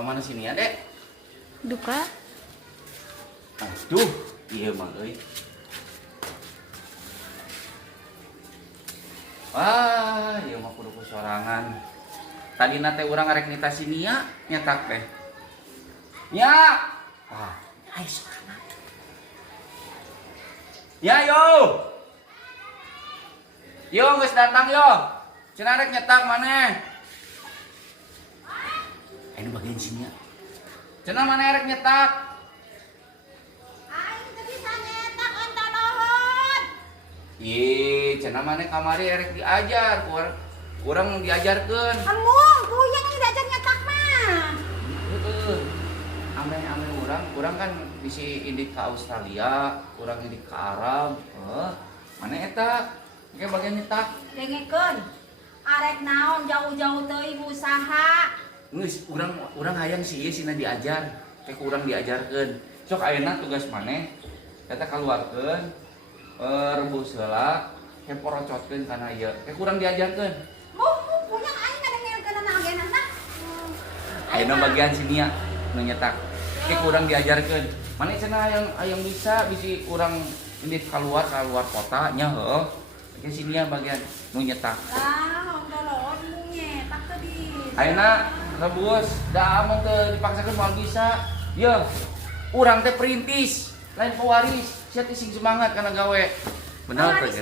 Kemana sini ya, Dek? Duka. Aduh, iya mah euy. Wah, ieu mah kudu kusorangan. Tadina teh urang arek nita si Nia nyetak teh. Nya. Ah, ai sorangan. Ya yo. Yo geus datang yo. Cenah arek nyetak maneh. Ini bagian sini ya. Cenah mana arek nyetak? Aing teh bisa nyetak onta nuhun. Ih, cenah mana kamari arek diajar, kurang diajarkeun. Emung, puyeng yang diajar nyetak mah. Heeh. Ame urang kan bisi indik ke Australia, urang indik ke Arab. Mana eta? Ge bagian nyetak. Dengekeun. Arek naon jauh-jauh teuing usaha. Geus urang hayang si ieu sina diajar, teh urang diajarkeun. Sok ayeuna tugas maneh eta kaluarkeun rebus heula, teh porocotkeun kana ieu. Teh urang diajarkeun. Puyeng aing ngadengkeun agenana. Ayeuna bagian sini ya nu nyetak. Teh urang diajarkeun. Maneh cenah hayang bisa bisi urang indit keluar kota nya heuh. Teh sini ya bagian nu nyetak. Lah, ondolon mung nyetak teh di. Ayeuna rebus da amun teu dipaksakeun moal bisa. Yeuh, urang teh perintis, lain pewaris. Sia teh sing semangat kana gawe. Bener teh.